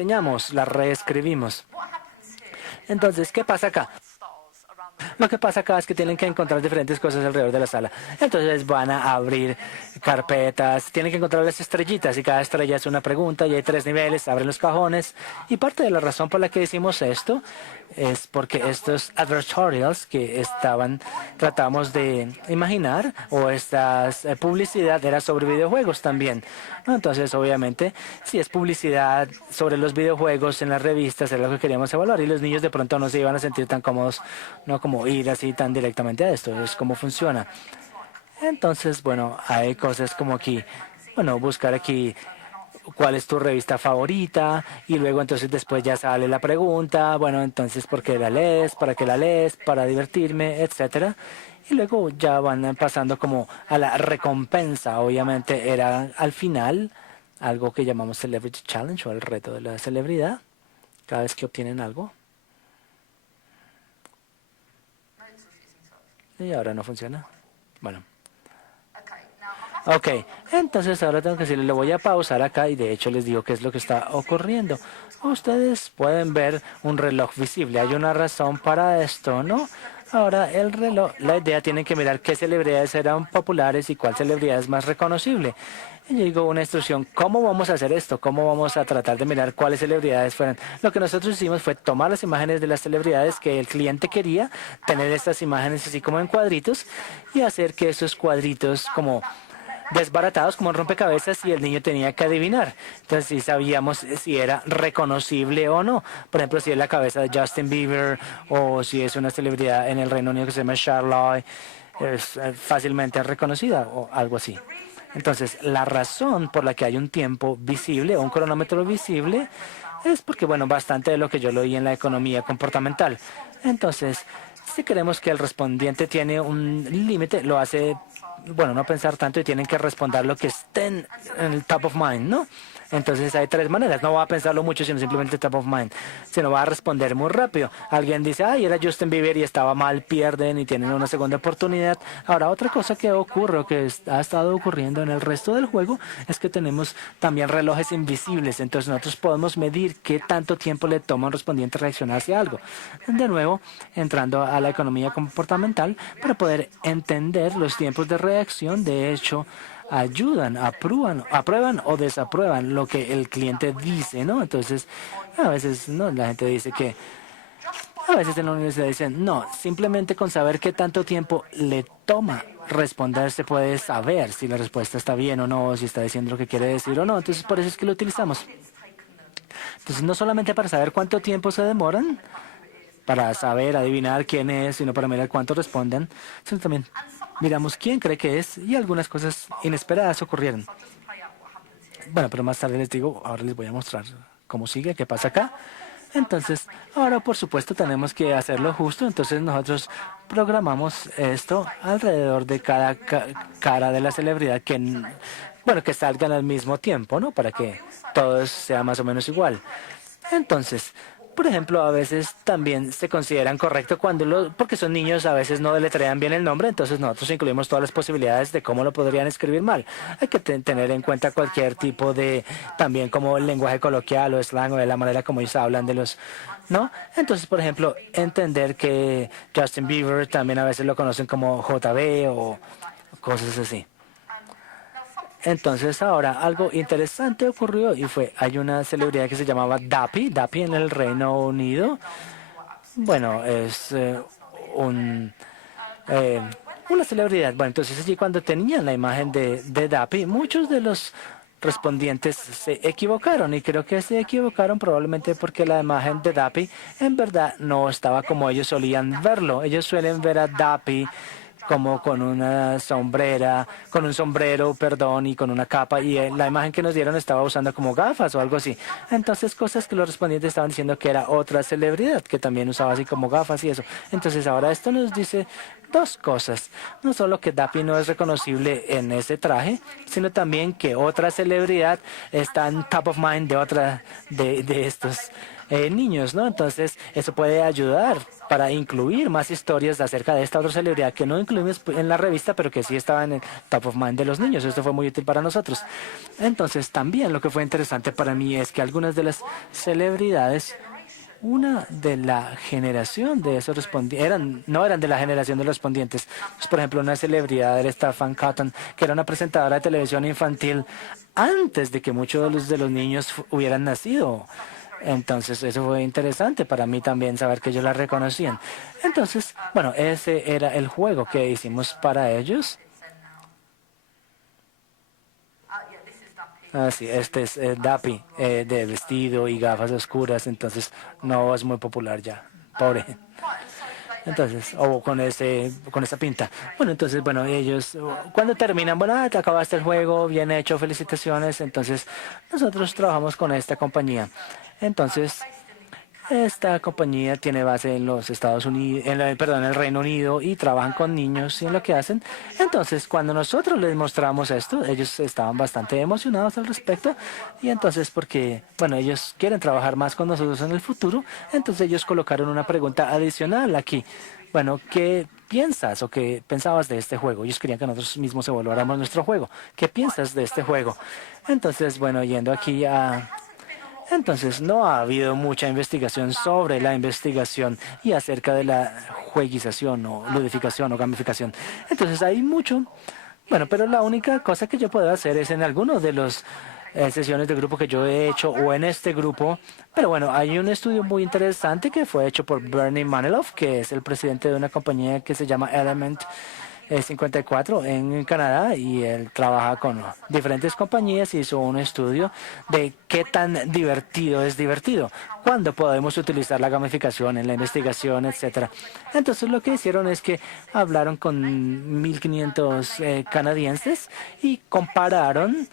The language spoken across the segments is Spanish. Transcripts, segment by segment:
rediseñamos, la reescribimos. Entonces, ¿qué pasa acá? Lo que pasa acá es que tienen que encontrar diferentes cosas alrededor de la sala. Entonces van a abrir carpetas, tienen que encontrar las estrellitas y cada estrella es una pregunta y hay 3 niveles, abren los cajones. Y parte de la razón por la que hicimos esto es porque estos advertorials que tratamos de imaginar o estas publicidad era sobre videojuegos también, ¿no? Entonces, obviamente, si es publicidad sobre los videojuegos en las revistas, es lo que queríamos evaluar y los niños de pronto no se iban a sentir tan cómodos, no como ir así tan directamente a esto, es cómo funciona. Entonces, bueno, hay cosas como aquí, bueno, buscar aquí cuál es tu revista favorita y luego entonces después ya sale la pregunta, bueno, entonces ¿por qué la lees? ¿Para qué la lees? ¿Para divertirme? Etcétera. Y luego ya van pasando como a la recompensa, obviamente era al final algo que llamamos Celebrity Challenge o el reto de la celebridad, cada vez que obtienen algo. Y ahora no funciona. Bueno. Ok, entonces ahora tengo que decirle, le voy a pausar acá y de hecho les digo qué es lo que está ocurriendo. Ustedes pueden ver un reloj visible, hay una razón para esto, ¿no? Ahora el reloj, la idea tienen que mirar qué celebridades eran populares y cuál celebridad es más reconocible. Y yo digo una instrucción, ¿cómo vamos a hacer esto? ¿Cómo vamos a tratar de mirar cuáles celebridades fueran? Lo que nosotros hicimos fue tomar las imágenes de las celebridades que el cliente quería, tener estas imágenes así como en cuadritos y hacer que esos cuadritos como desbaratados como un rompecabezas y el niño tenía que adivinar. Entonces sí sabíamos si era reconocible o no. Por ejemplo, si es la cabeza de Justin Bieber o si es una celebridad en el Reino Unido que se llama Charlotte, es fácilmente reconocida o algo así. Entonces, la razón por la que hay un tiempo visible o un cronómetro visible es porque, bueno, bastante de lo que yo lo oí en la economía comportamental. Entonces, si queremos que el respondiente tiene un límite, lo hace, bueno, no pensar tanto y tienen que responder lo que esté en el top of mind, ¿no? Entonces hay 3 maneras. No va a pensarlo mucho, sino simplemente top of mind. Sino va a responder muy rápido. Alguien dice, ay, era Justin Bieber y estaba mal, pierden y tienen una segunda oportunidad. Ahora, otra cosa que ocurre o que ha estado ocurriendo en el resto del juego es que tenemos también relojes invisibles. Entonces nosotros podemos medir qué tanto tiempo le toma a un respondiente reaccionar hacia algo. De nuevo, entrando a la economía comportamental para poder entender los tiempos de reacción. De hecho, ayudan, aprueban o desaprueban lo que el cliente dice, ¿no? Entonces, a veces no, la gente dice que, a veces en la universidad dicen, no, simplemente con saber qué tanto tiempo le toma responder se puede saber si la respuesta está bien o no, si está diciendo lo que quiere decir o no. Entonces, por eso es que lo utilizamos. Entonces, no solamente para saber cuánto tiempo se demoran, para saber, adivinar quién es, sino para mirar cuánto responden, sino también miramos quién cree que es y algunas cosas inesperadas ocurrieron. Bueno, pero más tarde les digo, ahora les voy a mostrar cómo sigue, qué pasa acá. Entonces, ahora por supuesto tenemos que hacerlo justo, entonces nosotros programamos esto alrededor de cada cara de la celebridad que, bueno, que salgan al mismo tiempo, ¿no? Para que todo sea más o menos igual. Entonces, por ejemplo, a veces también se consideran correcto porque son niños, a veces no deletrean bien el nombre, entonces nosotros incluimos todas las posibilidades de cómo lo podrían escribir mal. Hay que tener en cuenta cualquier tipo de, también como el lenguaje coloquial o slang o de la manera como ellos hablan de los, ¿no? Entonces, por ejemplo, entender que Justin Bieber también a veces lo conocen como JB o cosas así. Entonces ahora algo interesante ocurrió y hay una celebridad que se llamaba Dappy en el Reino Unido. Bueno, es una celebridad. Bueno, entonces allí cuando tenían la imagen de Dappy, muchos de los respondientes se equivocaron y creo que se equivocaron probablemente porque la imagen de Dappy en verdad no estaba como ellos solían verlo. Ellos suelen ver a Dappy como con una sombrera, con un sombrero, perdón, y con una capa, y la imagen que nos dieron estaba usando como gafas o algo así. Entonces, cosas que los respondientes estaban diciendo que era otra celebridad, que también usaba así como gafas y eso. Entonces, ahora esto nos dice 2 cosas. No solo que Dappy no es reconocible en ese traje, sino también que otra celebridad está en top of mind de otra de estos niños, ¿no? Entonces, eso puede ayudar para incluir más historias acerca de esta otra celebridad que no incluimos en la revista, pero que sí estaba en el top of mind de los niños. Esto fue muy útil para nosotros. Entonces, también lo que fue interesante para mí es que algunas de las celebridades, una de la generación de esos respondientes, no eran de la generación de los respondientes. Pues, por ejemplo, una celebridad era Stefan Cotton, que era una presentadora de televisión infantil antes de que muchos de los niños hubieran nacido. Entonces, eso fue interesante para mí también saber que ellos la reconocían. Entonces, bueno, ese era el juego que hicimos para ellos. Ah, sí, este es Dappy, de vestido y gafas oscuras, entonces no es muy popular ya, pobre. Entonces, o con esa pinta. Bueno, entonces, bueno, ellos, cuando terminan, bueno, te acabaste el juego, bien hecho, felicitaciones. Entonces, nosotros trabajamos con esta compañía. Entonces, esta compañía tiene base en los Estados Unidos, perdón, en el Reino Unido, y trabajan con niños y en lo que hacen. Entonces, cuando nosotros les mostramos esto, ellos estaban bastante emocionados al respecto. Y entonces, porque, bueno, ellos quieren trabajar más con nosotros en el futuro, entonces ellos colocaron una pregunta adicional aquí. Bueno, ¿qué piensas o qué pensabas de este juego? Ellos querían que nosotros mismos evaluáramos nuestro juego. ¿Qué piensas de este juego? Entonces, bueno, yendo aquí a... Entonces, no ha habido mucha investigación sobre la investigación y acerca de la jueguización o ludificación o gamificación. Entonces, hay mucho. Bueno, pero la única cosa que yo puedo hacer es en algunos de los sesiones de grupo que yo he hecho o en este grupo. Pero bueno, hay un estudio muy interesante que fue hecho por Bernie Manilow, que es el presidente de una compañía que se llama Element 54 en Canadá, y él trabaja con diferentes compañías y hizo un estudio de qué tan divertido es divertido, cuándo podemos utilizar la gamificación en la investigación, etcétera. Entonces lo que hicieron es que hablaron con 1.500 canadienses y compararon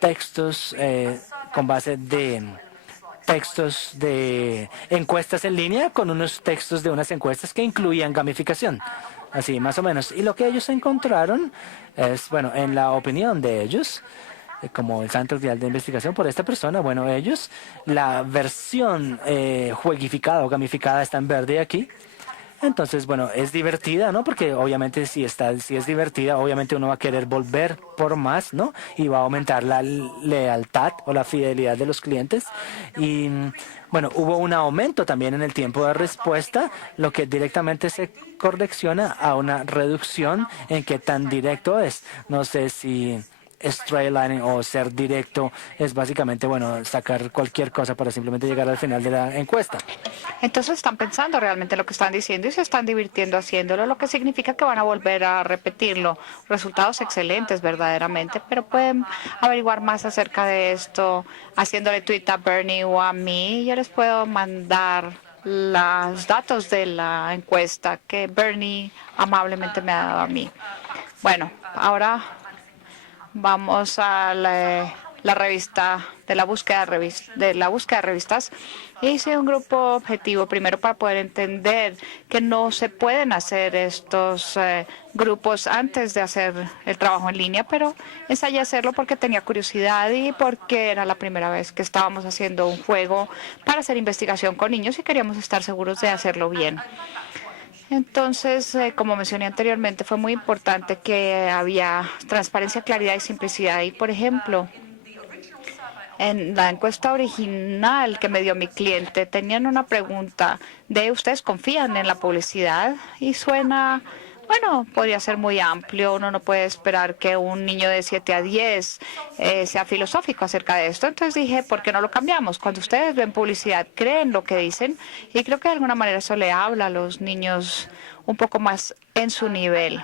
textos con base de textos de encuestas en línea con unos textos de unas encuestas que incluían gamificación. Así, más o menos. Y lo que ellos encontraron es, bueno, en la opinión de ellos, como el santo grial de investigación por esta persona, bueno, ellos, la versión juegificada o gamificada está en verde aquí. Entonces, bueno, es divertida, ¿no? Porque obviamente si es divertida, obviamente uno va a querer volver por más, ¿no? Y va a aumentar la lealtad o la fidelidad de los clientes. Y bueno, hubo un aumento también en el tiempo de respuesta, lo que directamente se correcciona a una reducción en qué tan directo es. No sé si straight lining o ser directo es básicamente, bueno, sacar cualquier cosa para simplemente llegar al final de la encuesta. Entonces están pensando realmente lo que están diciendo y se están divirtiendo haciéndolo, lo que significa que van a volver a repetirlo. Resultados excelentes verdaderamente, pero pueden averiguar más acerca de esto haciéndole tweet a Bernie o a mí. Yo les puedo mandar los datos de la encuesta que Bernie amablemente me ha dado a mí. Bueno, ahora vamos a la revista de la búsqueda de revistas. Hice un grupo objetivo primero para poder entender que no se pueden hacer estos grupos antes de hacer el trabajo en línea, pero ensayé hacerlo porque tenía curiosidad y porque era la primera vez que estábamos haciendo un juego para hacer investigación con niños y queríamos estar seguros de hacerlo bien. Entonces, como mencioné anteriormente, fue muy importante que había transparencia, claridad y simplicidad. Y, por ejemplo, en la encuesta original que me dio mi cliente, tenían una pregunta de ¿ustedes confían en la publicidad? Y suena, bueno, podría ser muy amplio. Uno no puede esperar que un niño de 7 a 10 sea filosófico acerca de esto. Entonces dije, ¿por qué no lo cambiamos? Cuando ustedes ven publicidad, ¿creen lo que dicen? Y creo que de alguna manera eso le habla a los niños un poco más en su nivel.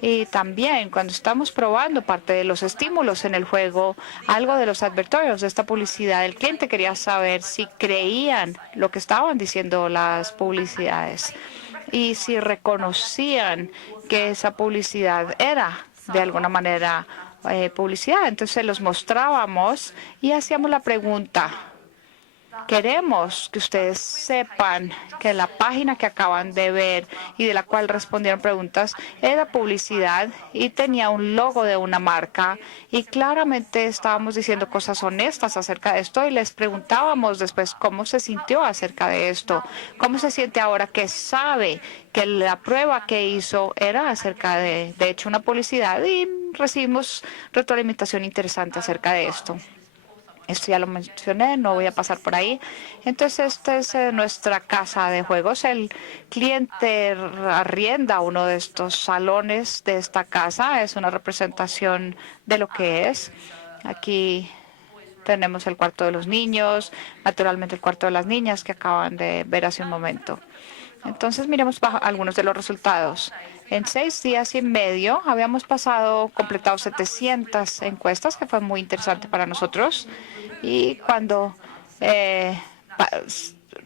Y también cuando estamos probando parte de los estímulos en el juego, algo de los advertorios de esta publicidad, el cliente quería saber si creían lo que estaban diciendo las publicidades y si reconocían que esa publicidad era de alguna manera publicidad. Entonces los mostrábamos y hacíamos la pregunta. Queremos que ustedes sepan que la página que acaban de ver y de la cual respondieron preguntas era publicidad y tenía un logo de una marca y claramente estábamos diciendo cosas honestas acerca de esto y les preguntábamos después cómo se sintió acerca de esto, cómo se siente ahora que sabe que la prueba que hizo era acerca de hecho, una publicidad y recibimos retroalimentación interesante acerca de esto. Esto ya lo mencioné, no voy a pasar por ahí. Entonces, esta es nuestra casa de juegos. El cliente arrienda uno de estos salones de esta casa. Es una representación de lo que es. Aquí tenemos el cuarto de los niños, naturalmente el cuarto de las niñas que acaban de ver hace un momento. Entonces, miremos algunos de los resultados. En 6 días y medio habíamos completado 700 encuestas, que fue muy interesante para nosotros. Y cuando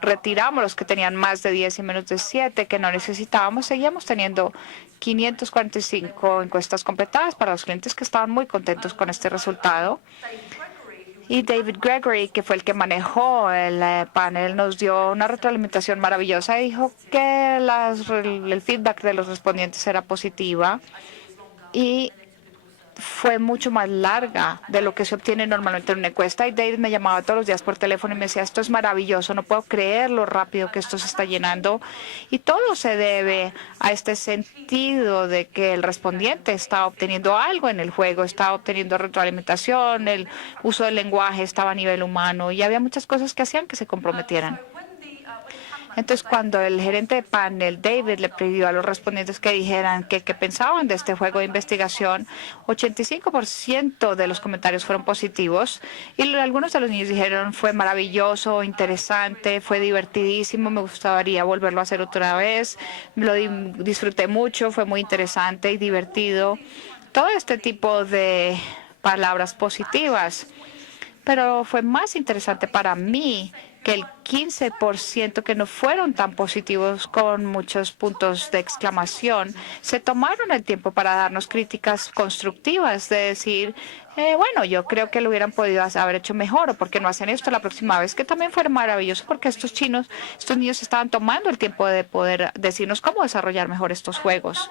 retiramos los que tenían más de 10 y menos de 7, que no necesitábamos, seguíamos teniendo 545 encuestas completadas para los clientes que estaban muy contentos con este resultado. Y David Gregory, que fue el que manejó el panel, nos dio una retroalimentación maravillosa y dijo que el feedback de los respondientes era positiva y fue mucho más larga de lo que se obtiene normalmente en una encuesta. Y David me llamaba todos los días por teléfono y me decía, esto es maravilloso, no puedo creer lo rápido que esto se está llenando. Y todo se debe a este sentido de que el respondiente está obteniendo algo en el juego, está obteniendo retroalimentación, el uso del lenguaje estaba a nivel humano y había muchas cosas que hacían que se comprometieran. Entonces, cuando el gerente de panel, David, le pidió a los respondientes que dijeran qué pensaban de este juego de investigación, 85% de los comentarios fueron positivos y algunos de los niños dijeron fue maravilloso, interesante, fue divertidísimo, me gustaría volverlo a hacer otra vez, lo disfruté mucho, fue muy interesante y divertido. Todo este tipo de palabras positivas. Pero fue más interesante para mí que el 15% que no fueron tan positivos con muchos puntos de exclamación, se tomaron el tiempo para darnos críticas constructivas, de decir, bueno, yo creo que lo hubieran podido haber hecho mejor o por qué no hacen esto la próxima vez, que también fue maravilloso porque estos niños estaban tomando el tiempo de poder decirnos cómo desarrollar mejor estos juegos.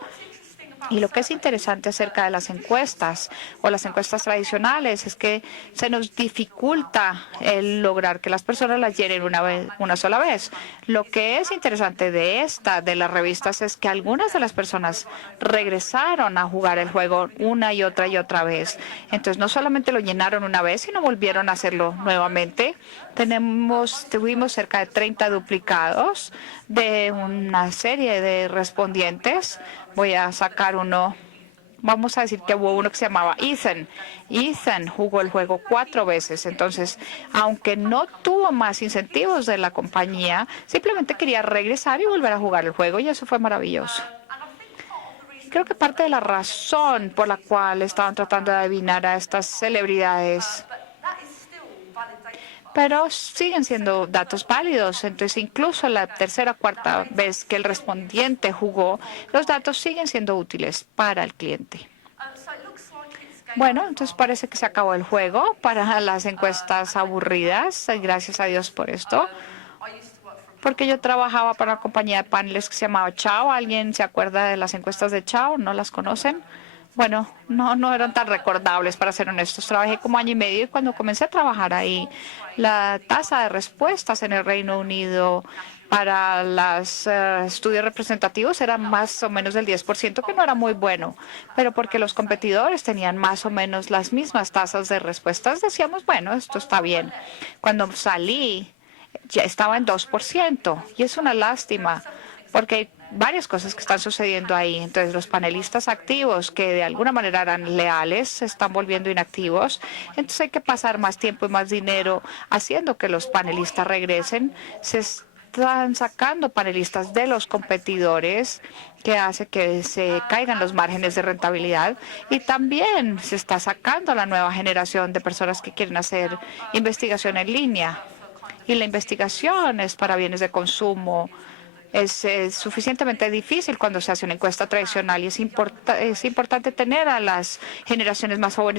Y lo que es interesante acerca de las encuestas o las encuestas tradicionales es que se nos dificulta el lograr que las personas las llenen una sola vez. Lo que es interesante de las revistas es que algunas de las personas regresaron a jugar el juego una y otra vez. Entonces no solamente lo llenaron una vez, sino volvieron a hacerlo nuevamente. Tuvimos cerca de 30 duplicados de una serie de respondientes. Voy a sacar uno. Vamos a decir que hubo uno que se llamaba Ethan. Ethan jugó el juego 4 veces. Entonces, aunque no tuvo más incentivos de la compañía, simplemente quería regresar y volver a jugar el juego y eso fue maravilloso. Creo que parte de la razón por la cual estaban tratando de adivinar a estas celebridades, pero siguen siendo datos válidos. Entonces, incluso la tercera o cuarta vez que el respondiente jugó, los datos siguen siendo útiles para el cliente. Bueno, entonces parece que se acabó el juego para las encuestas aburridas. Gracias a Dios por esto. Porque yo trabajaba para una compañía de paneles que se llamaba Chao. ¿Alguien se acuerda de las encuestas de Chao? ¿No las conocen? Bueno, no eran tan recordables, para ser honestos. Trabajé como año y medio y cuando comencé a trabajar ahí, la tasa de respuestas en el Reino Unido para los estudios representativos era más o menos del 10%, que no era muy bueno. Pero porque los competidores tenían más o menos las mismas tasas de respuestas, decíamos, bueno, esto está bien. Cuando salí, ya estaba en 2%. Y es una lástima, porque hay varias cosas que están sucediendo ahí. Entonces, los panelistas activos, que de alguna manera eran leales, se están volviendo inactivos. Entonces, hay que pasar más tiempo y más dinero haciendo que los panelistas regresen. Se están sacando panelistas de los competidores, que hace que se caigan los márgenes de rentabilidad. Y también se está sacando a la nueva generación de personas que quieren hacer investigación en línea. Y la investigación es para bienes de consumo. Es suficientemente difícil cuando se hace una encuesta tradicional y es importante tener a las generaciones más jóvenes